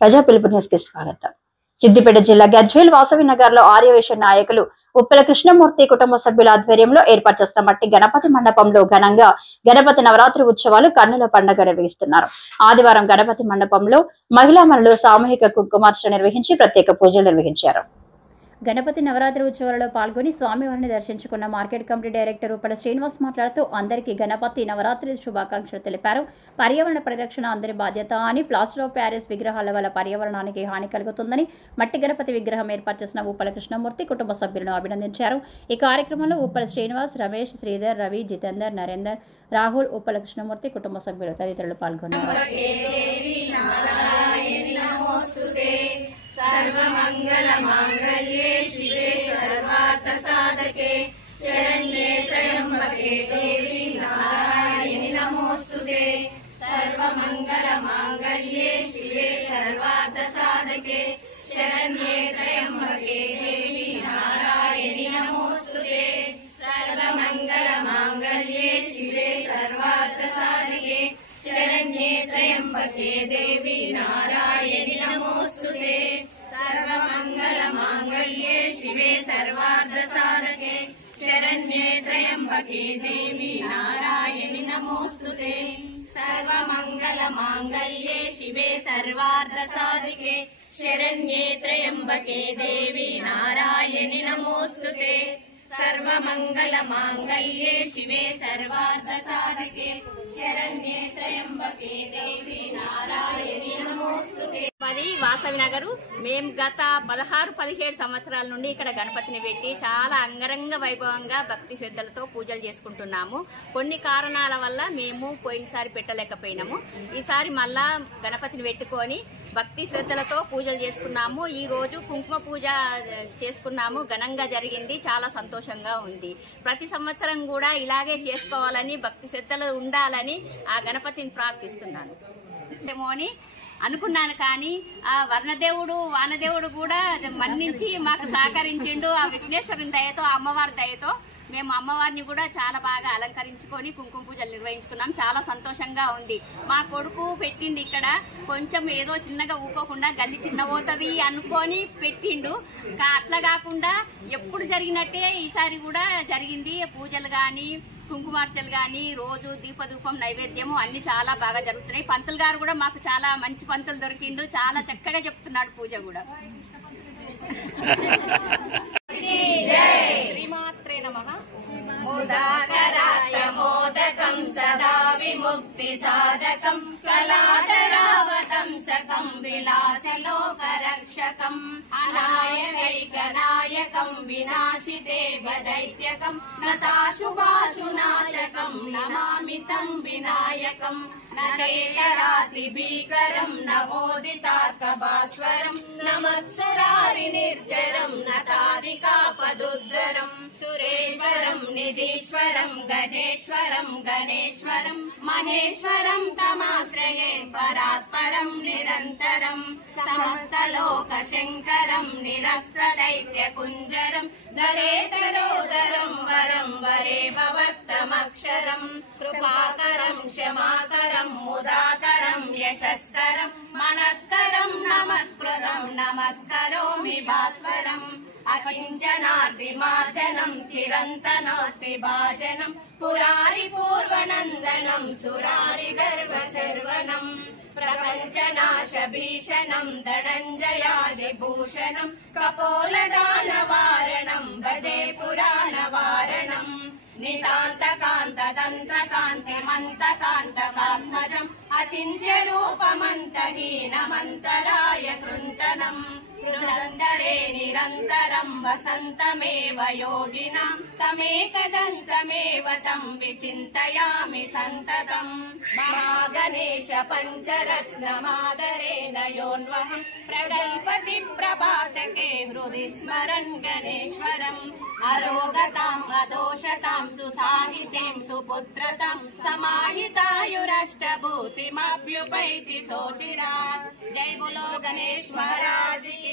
ప్రజా పిలుపు న్యూస్ కి స్వాగతం. సిద్దిపేట జిల్లా గజ్వేల్ వాసవి నగర్ లో ఆర్యవేశ నాయకులు ఉప్పల కృష్ణమూర్తి కుటుంబ సభ్యుల ఆధ్వర్యంలో ఏర్పాటు చేసిన మట్టి గణపతి మండపంలో ఘనంగా గణపతి నవరాత్రి ఉత్సవాలు కన్నుల పండుగ నిర్వహిస్తున్నారు. ఆదివారం గణపతి మండపంలో మహిళామణులు సామూహిక కుంకుమార్చన నిర్వహించి ప్రత్యేక పూజలు నిర్వహించారు. గణపతి నవరాత్రి ఉత్సవాలలో పాల్గొని స్వామివారిని దర్శించుకున్న market committee director Uppala Srinivas మాట్లాడుతూ అందరికీ గణపతి నవరాత్రి శుభాకాంక్షలు తెలిపారు. పర్యావరణ పరిరక్షణ అందరి బాధ్యత అని, ప్లాస్టర్ ఆఫ్ ప్యారిస్ విగ్రహాల వల్ల పర్యావరణానికి హాని కలుగుతుందని మట్టి గణపతి విగ్రహం ఏర్పాటు చేసిన ఉప్పల కృష్ణమూర్తి కుటుంబ సభ్యులను అభినందించారు. ఈ కార్యక్రమంలో ఉప్పల శ్రీనివాస్, రమేష్, శ్రీధర్, రవి, జితేందర్, నరేందర్, రాహుల్, ఉప్పల కృష్ణమూర్తి కుటుంబ సభ్యులు తదితరులు పాల్గొన్నారు. सर्वमंगल मांगल्ये शिवे सर्वार्थ साधके शरण्ये त्र्यंबके देवी नारायणि नमोस्तुते। सर्वमंगल मांगल्ये शिवे सर्वार्थ साधके शरण्ये त्र्यंबके देवी नारायणि नमोस्तुते। सर्वमंगल मांगल्ये शिवे सर्वार्थ साधके शरण्ये त्र्यंबके देवी नारायणि नमोस्तुते। सर्वमंगल मांगल्ये शिवे सर्वार्थ साधके शरण्ये त्र्यंबके देवी नारायणि नमोस्तुते। सर्वमंगल मांगल्ये शिवे सर्वार्थ साधके शरण्ये त्र्यंबके देवी नारायणि नमोस्तुते। सर्वमंगल मांगल्ये शिवे सर्वार्थ साधके शरण्ये त्र्यंबके देवी नारायणि नमोस्तुते। వాసవి నగరు మేము గత 16-17 సంవత్సరాల నుండి ఇక్కడ గణపతిని పెట్టి చాలా అంగరంగ వైభవంగా భక్తి శ్రద్ధలతో పూజలు చేసుకుంటున్నాము. కొన్ని కారణాల వల్ల మేము పోయినసారి పెట్టలేకపోయినాము. ఈసారి మళ్ళా గణపతిని పెట్టుకొని భక్తి శ్రద్ధలతో పూజలు చేసుకున్నాము. ఈ రోజు కుంకుమ పూజ చేసుకున్నాము. ఘనంగా జరిగింది. చాలా సంతోషంగా ఉంది. ప్రతి సంవత్సరం కూడా ఇలాగే చేసుకోవాలని, భక్తి శ్రద్ధలు ఉండాలని ఆ గణపతిని ప్రార్థిస్తున్నాను అని అనుకున్నాను. కానీ ఆ వర్ణదేవుడు, వానదేవుడు కూడా మన్నించి మాకు సహకరించిండు. ఆ విఘ్నేశ్వరుని దయతో, ఆ అమ్మవారి దయతో మేము అమ్మవారిని కూడా చాలా బాగా అలంకరించుకొని కుంకుమ పూజలు నిర్వహించుకున్నాం. చాలా సంతోషంగా ఉంది. మా కొడుకు పెట్టిండు ఇక్కడ, కొంచెం ఏదో చిన్నగా ఊకోకుండా గల్లి చిన్నపోతుంది అనుకొని పెట్టిండు. అట్లా కాకుండా ఎప్పుడు జరిగినట్టే ఈసారి కూడా జరిగింది. పూజలు కానీ, కుంకుమార్చలు కానీ, రోజు దీపధూపం నైవేద్యము అన్ని చాలా బాగా జరుగుతున్నాయి. పంతులు గారు కూడా మాకు చాలా మంచి పంతులు దొరికిండు. చాలా చక్కగా చెప్తున్నాడు పూజ కూడా. శ్రీమాత్రే నమః. మోదకం సదా విముక్తి సాధకం కళాధరావతంసకం విలాసలోక రక్షకం అనాయకైకనాయకం వినాశితే దైత్యకం నతాశుభాశునాశకం నమామి తం వినాయకం నతేతరాతి భీకరం నవోదితార్కభాస్వరం నమస్సురారి నిర్జరం నతాదికాపదుద్దరం సురేశ్వరం నిధీశ్వరం గజేశ్వరం గణేశ్వరం మహేశ్వరం తమాశ్రయే పరాత్పరం నిరంతరం సమస్తలోక శంకరం నిరస్త దైత్య కుంజరం ధరేతరోదరం వరం వరే భవక్తమక్షరం కృపాకరం క్షమాకరం ముదాకరం యశస్కరం మనస్కరం నమస్కృతం నమస్కరోమి భాస్వరం అకించనార్దిమార్జనం చిరంతనోర్తిభాజనం పురారి పూర్వనందనం సురారి గర్వచర్వనం ప్రపంచనాశ భీషణం ధనంజయాదిభూషణం కపోలదానవారణం భజే పురాణవారణం నితాంతకాంతతంత్రకాంతిమంతకాంతకాత్మజం అచింత్య రూపమంతహీనమంతరాయ కృంతనం హృదంతరే నిరంతరం వసంతమేవ యోగినాం తమేకదంతమేవ తం విచింతయామి సంతతం మహాగణేశ పంచరత్నమాదరేణ యోన్వహం ప్రగల్పతి ప్రభాతకే హృది స్మరన్ గణేశ్వరం అరోగతాం అదోషతాం సుసాహితీం సుపుత్రతాం సమాహితాయురష్టభూతిమభ్యుపైతి సోచిరాత్. జై బోలో గణేష్ మహారాజ్ की